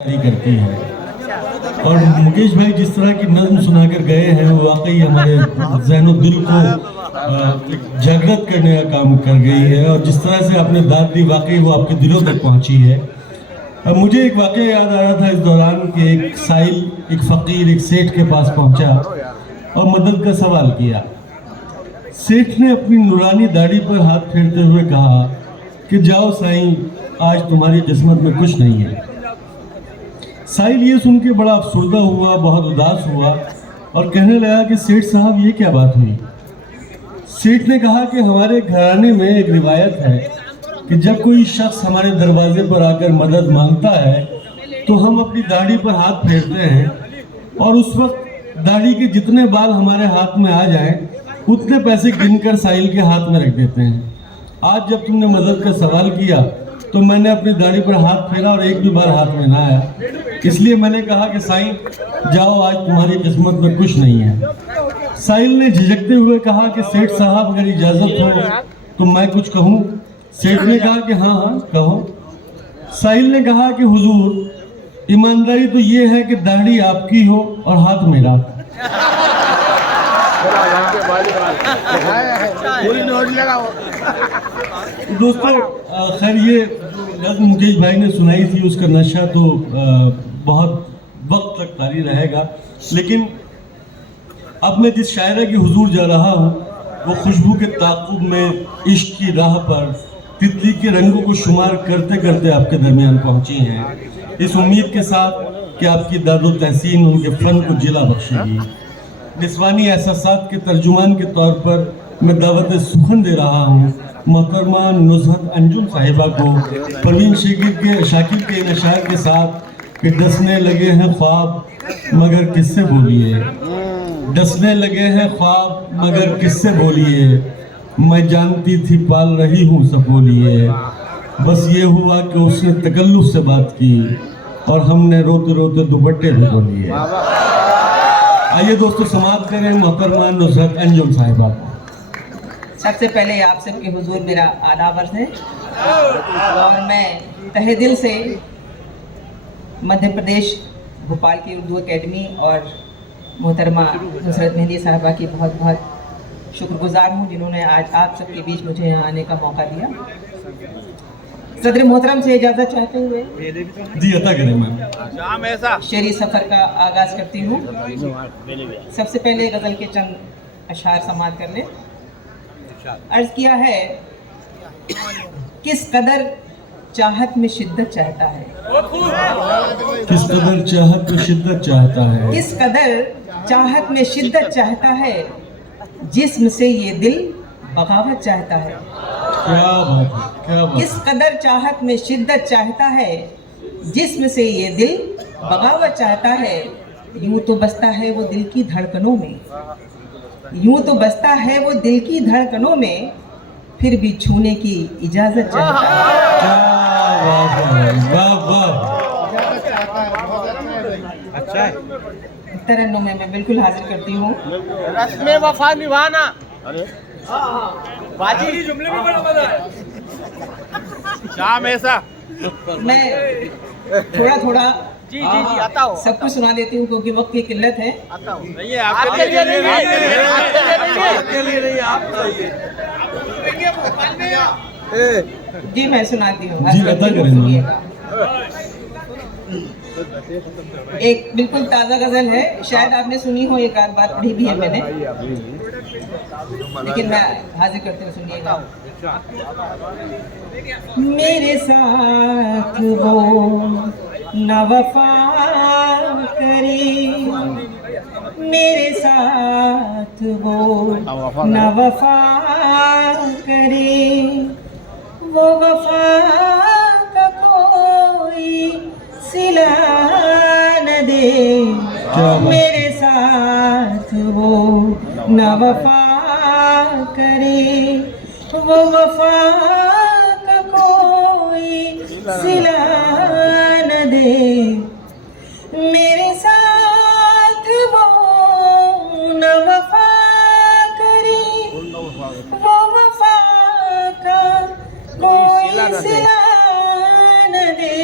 करती है। और मुकेश भाई जिस तरह की नज्म सुनाकर गए हैं वो वाकई हमारे ज़हन दिल को जागृत करने का काम कर गई है। और जिस तरह से आपने दाद दी वाकई वो आपके दिलों तक पहुंची है। अब मुझे एक वाकया याद आ रहा था इस दौरान कि एक साइल, एक फ़कीर एक सेठ के पास पहुंचा और मदद का सवाल किया। सेठ ने अपनी नूरानी दाढ़ी पर हाथ फेरते हुए कहा कि जाओ साईं, आज तुम्हारी किस्मत में कुछ नहीं है। साहिल ये सुन के बड़ा अफसुर्दा हुआ, बहुत उदास हुआ और कहने लगा कि सेठ साहब ये क्या बात हुई। सेठ ने कहा कि हमारे घराने में एक रिवायत है कि जब कोई शख्स हमारे दरवाजे पर आकर मदद मांगता है तो हम अपनी दाढ़ी पर हाथ फेरते हैं और उस वक्त दाढ़ी के जितने बाल हमारे हाथ में आ जाएं उतने पैसे गिनकर साहिल के हाथ में रख देते हैं। आज जब तुमने मदद का सवाल किया तो मैंने अपनी दाढ़ी पर हाथ फेरा और एक भी बार हाथ में ना आया, इसलिए मैंने कहा कि साईं जाओ, आज तुम्हारी किस्मत में कुछ नहीं है। साहिल ने झिझकते हुए कहा कि सेठ साहब अगर इजाजत हो तो मैं कुछ कहूँ। सेठ ने कहा कि हाँ हाँ कहो। साहिल ने कहा कि हुजूर, ईमानदारी तो ये है कि दाढ़ी आपकी हो और हाथ मेरा। दोस्तों खैर ये नज़्म मुकेश भाई ने सुनाई थी, उसका नशा तो बहुत वक्त तक तारी रहेगा। लेकिन अब मैं जिस शायरा की हुजूर जा रहा हूँ वो खुशबू के ताक़ुब में इश्क की राह पर तितली के रंगों को शुमार करते करते आपके दरमियान पहुँची हैं, इस उम्मीद के साथ कि आपकी दादो तहसीन उनके फ़न को जिला बख्शेगी। निस्वानी एहसासात के तर्जुमान के तौर पर मैं दावत सुखन दे रहा हूँ मोहतरमा नुज़हत अंजुम साहिबा को परवीन शाकिर के इन अशार के साथ कि डसने लगे हैं ख्वाब मगर किससे बोलिए, डसने लगे हैं ख्वाब मगर किससे बोलिए, मैं जानती थी पाल रही हूँ सब बोलिए, बस ये हुआ कि उसने तकल्लुफ़ से बात की और हमने रोते रोते दुपट्टे भी धो लिए। आइए दोस्तों समाप्त करें मोहतरमा नुज़हत अंजुम साहिबा को। सबसे पहले आप सबके हुजूर मेरा आदाब अर्ज़ है और मैं तहे दिल से मध्य प्रदेश भोपाल की उर्दू एकेडमी और मोहतरमा नुसरत मेहंदी साहबा की बहुत बहुत शुक्रगुजार हूँ जिन्होंने आज आप सबके बीच मुझे यहाँ आने का मौका दिया। सदर मोहतरम से इजाज़त चाहते हुए जी अता करें मैम, शेरी सफ़र का आगाज़ करती हूँ। सबसे पहले गज़ल के चंद अशार समाअत कर लें। अर्ज़ किया है, किस कदर चाहत में शिद्दत चाहता है, किस कदर चाहत में शिद्दत चाहता है, किस कदर चाहत में शिद्दत चाहता है, जिस्म से ये दिल बगावत चाहता है। क्या बात है, क्या बात। किस कदर चाहत में शिद्दत चाहता है, जिस्म से ये दिल बगावत चाहता है। यूं तो बसता है वो दिल की धड़कनों में, यूं तो बसता है वो दिल की धड़कनों में, फिर भी छूने की इजाजत चाहता है। क्या बात है, वाह वाह। अच्छा तरन्नुम में मैं बिल्कुल हाजिर करती हूँ। रस्मे वफा निभाना। अरे बाजी जुमले में बड़ा मजा है। शाम ऐसा मैं थोड़ा थोड़ा जी जी जी आता हूँ, सब कुछ सुना देती हूँ क्योंकि वक्त की किल्लत है। आता हूँ। नहीं है आपके लिए नहीं है, आपके लिए नहीं है, आप जी मैं सुनाती हूँ, जी, अता करें। सुनिएगा। एक बिल्कुल ताज़ा गज़ल है, शायद आपने सुनी हो, एक आध बार पढ़ी भी है मैंने, लेकिन मैं हाजिर करती हूँ, सुनिएगा। मेरे साथ वो न वफा करे, मेरे साथ वो न वफा करे, वो वफा का कोई सिला न दे, मेरे साथ वो न वफा करे, वो वफा का कोई सिला न दे, मेरे साथ वो न वफा करे, वो वफा का कोई सिला न दे,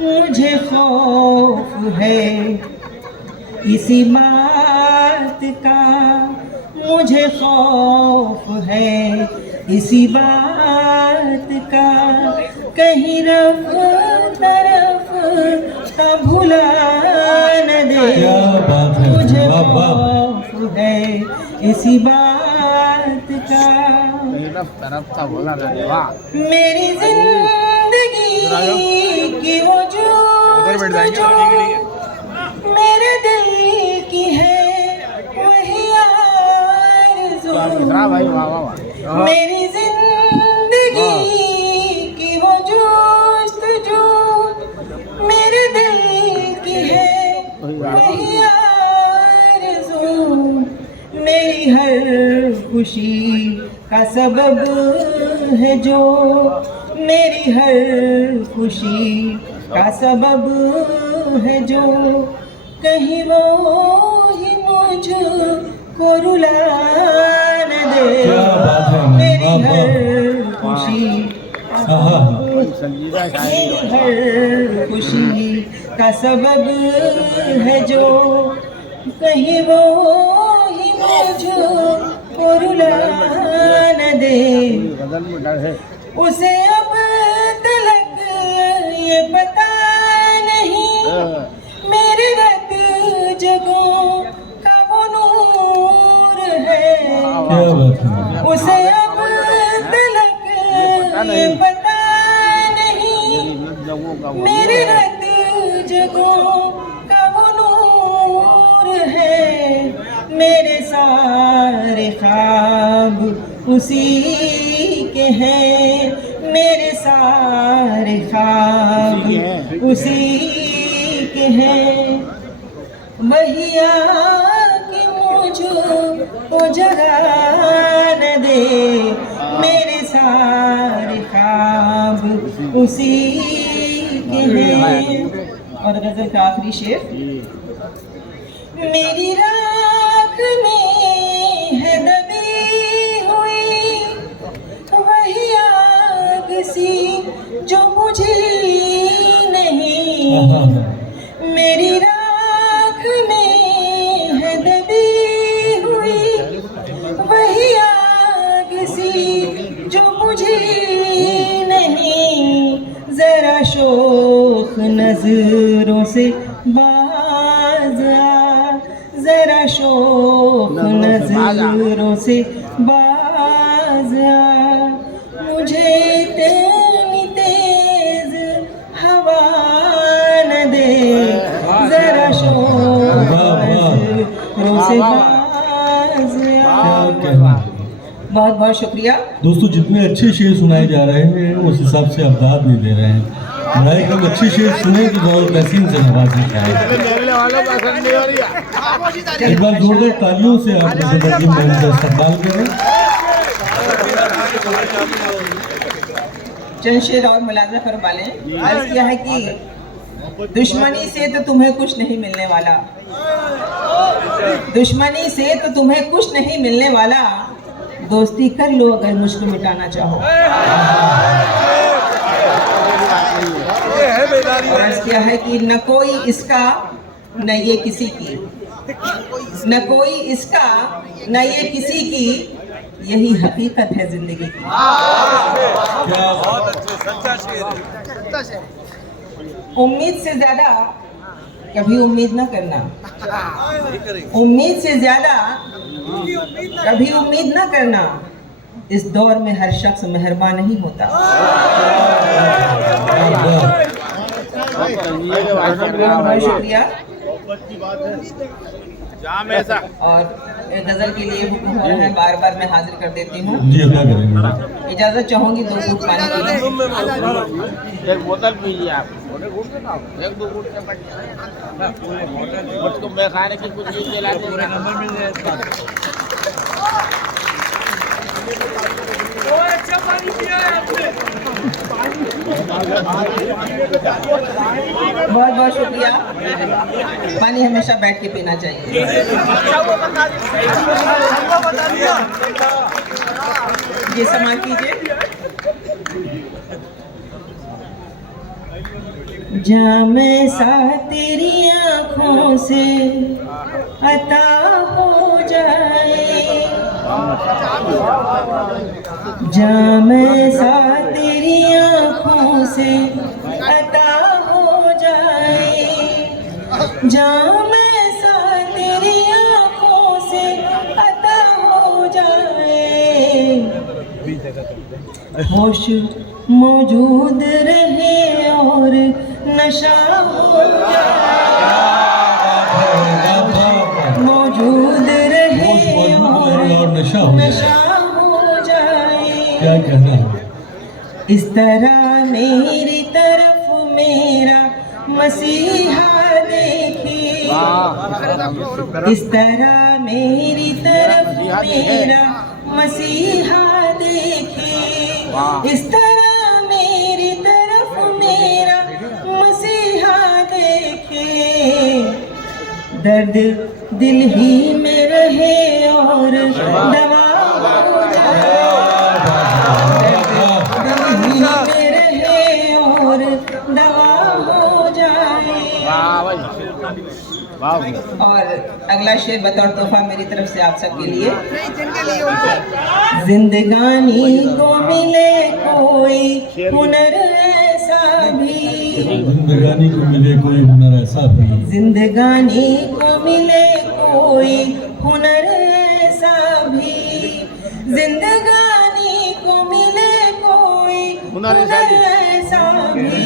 मुझे खौफ खौफ है, इसी बात का मुझे खौफ है, इसी बात का कहीं रफ तरफ का भुला न दे। क्या बात है, मुझे वाह, वाह। खौफ है इसी बात का। मेरी जिंदगी की वो जो मेरे दिल की है वही आरज़ू। मेरी जिंदगी की वो जो मेरे दिल की है वही आरज़ू। मेरी हर खुशी का सबब है जो, मेरी हर खुशी का सबब है जो, कहीं वो ही मुझको रुला न दे। क्या बात है, मेरी वाह, वाह। हर खुशी आहा। मेरी हर खुशी का सबब है जो, कहीं वो ही मुझको रुला न दे। उसे अब तलक ये पता नहीं मेरे रत जगों का वो नूर है। क्या बात है। उसे अब तलक ये पता नहीं मेरे रत जगों का वो नूर है। मेरे सारे ख्वाब उसी के हैं, मेरे सारे ख्वाब उसी के हैं। वही आके मुझको जगा न दे, मेरे सारे ख्वाब उसी के हैं। और गजल का आखिरी शेर। मेरी राख में है दबी हुई वही आग सी जो बुझी नहीं। मेरी राख में है दबी हुई वही आग सी जो बुझी नहीं। जरा शोख नजरों से बाज आ, जरा शोख नजरों से बाज आ। मुझे इतनी तेज हवा न दे, जरा शोख नजरों से बाज आ। क्या कहना। बहुत बहुत शुक्रिया। दोस्तों, जितने अच्छे शेर सुनाए जा रहे हैं उस हिसाब से आप दाद नहीं दे रहे हैं। हमारे कब अच्छे शेर सुने तो बहुत तहसीन से नवाजे खाए। एक बार जोरदार तालियों से आप सदर की मेहनत का इस्तकबाल करें। चंद शेर और मुलाजा फरमा लें। अर्ज किया है कि दुश्मनी से तो तुम्हें कुछ नहीं मिलने वाला, दुश्मनी से तो तुम्हें कुछ नहीं मिलने वाला, दोस्ती कर लो अगर मुझको मिटाना चाहो। और अर्ज किया है कि न कोई इसका न ये किसी की, न कोई इसका न ये किसी की, यही हकीकत है जिंदगी की। उम्मीद से ज्यादा कभी उम्मीद ना करना, उम्मीद से ज्यादा कभी उम्मीद ना करना। इस दौर में हर शख्स मेहरबान नहीं होता। बहुत शुक्रिया। और एक गजल के लिए हुक्म हो रहा है, बार बार मैं हाजिर कर देती हूँ। जी, क्या करेंगे। इजाजत चाहूंगी 2 घूंट पानी के लिए। एक बोतल पीजिए आप, एक 2 घूंट से मुझको मैं खाने की कुछ चीज दिलाते नंबर मिल जाए। अच्छा पानी पिया है आपने। बहुत बहुत शुक्रिया। पानी हमेशा बैठ के पीना चाहिए। ये सम्मान कीजिए। जामे सा तेरी आँखों से अता हो जाए, जामे सा तेरी आँखों से अता हो जाए, जामे सा तेरी आँखों से अता हो जाए, होश मौजूद रहे और नशा हो जाए, मौजूद रहे और नशा हो जाए। क्या कहना है? इस तरह मेरी तरफ मेरा मसीहा देखे, इस तरह मेरी तरफ मेरा मसीहा देखे, इस तरह मेरी तरफ मेरा मसीहा देखे, दर्द दिल ही में रहे और दवा हो जाए, दर्द दिल ही में रहे और दवा हो जाए। और अगला शेर बतौर तोहफा मेरी तरफ से आप सबके लिए। जिंदगानी को मिले कोई हुनर ऐसा भी, जिंदगानी को मिले कोई हुनर ऐसा भी, जिंदगानी को मिले कोई हुनर ऐसा भी, जिंदगानी को मिले कोई हुनर ऐसा भी,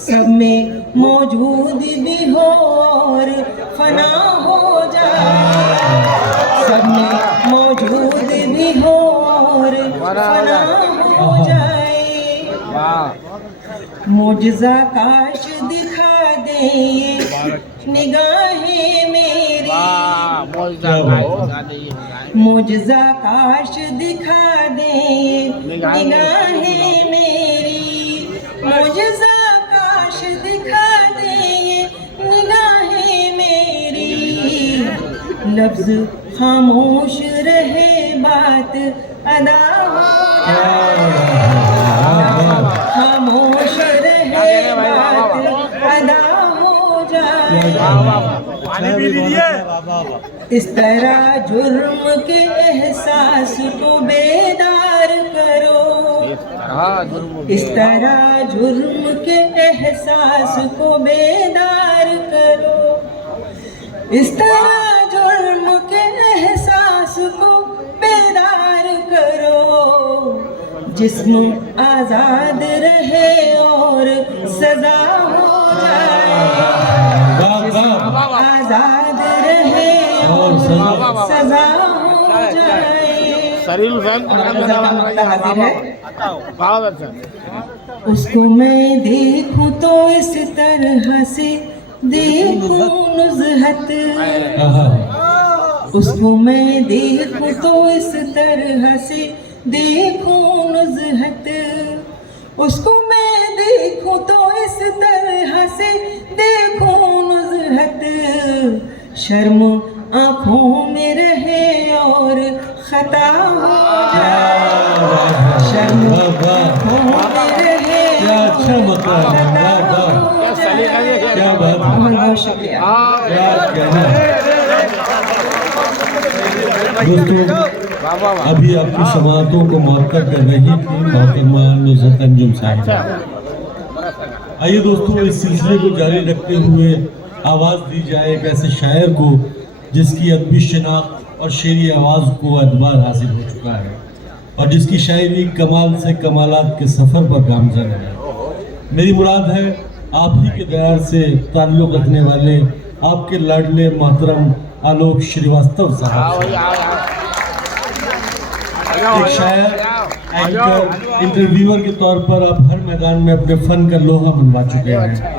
सब में मौजूद भी हो और फना हो जाए, सब में मौजूद भी हो और फना हो जाए। मुझजा काश दिखा दे ये निगाहें मेरी, मुझजा काश दिखा दे ये निगाहें मेरी, मुझजा काश दिखा दे ये निगाहें मेरी, लफ्ज खामोश रहे बात अदा हो जाए, खामोश रहे बात अदा हो जाए। इस तरह जुर्म के एहसास को बेदार करो, इस तरह जुर्म के एहसास को बेदार करो, इस तरह जुर्म के एहसास को बेदार करो, जिस्म आजाद रहे और सजा हो जाए, आजाद रहे और सजा हो जाए। हाजिर है। उसको मैं देखूं तो इस तरह से देखूं नुज़हत, उसको मैं देखूं तो इस तरह से देखूं नुज़हत, उसको मैं देखूं तो इस तरह से देखूं नुज़हत, शर्म आँखों में रहे और खता हो जाए, शर्म आँखों में रहे अच्छा मतलब क्या बात है, बहुत शुक्रिया। क्या कहना है। दोस्तों अभी आपकी समातों को मुअत्तर कर रही थी मोहतरमा नुज़हत अंजुम साहिबा। आइए दोस्तों इस सिलसिले को जारी रखते हुए आवाज़ दी जाए एक ऐसे शायर को जिसकी अदबी शनाख्त और शेरी आवाज़ को एतबार हासिल हो चुका है और जिसकी शायरी कमाल से कमालात के सफ़र पर गामज़न है। मेरी मुराद है आप ही के दयार से ताल्लुक़ रखने वाले आपके लाडले मोहतरम आलोक श्रीवास्तव साहब, एक शायर, एंकर, इंटरव्यूअर के तौर पर आप हर मैदान में अपने फ़न का लोहा मनवा चुके हैं।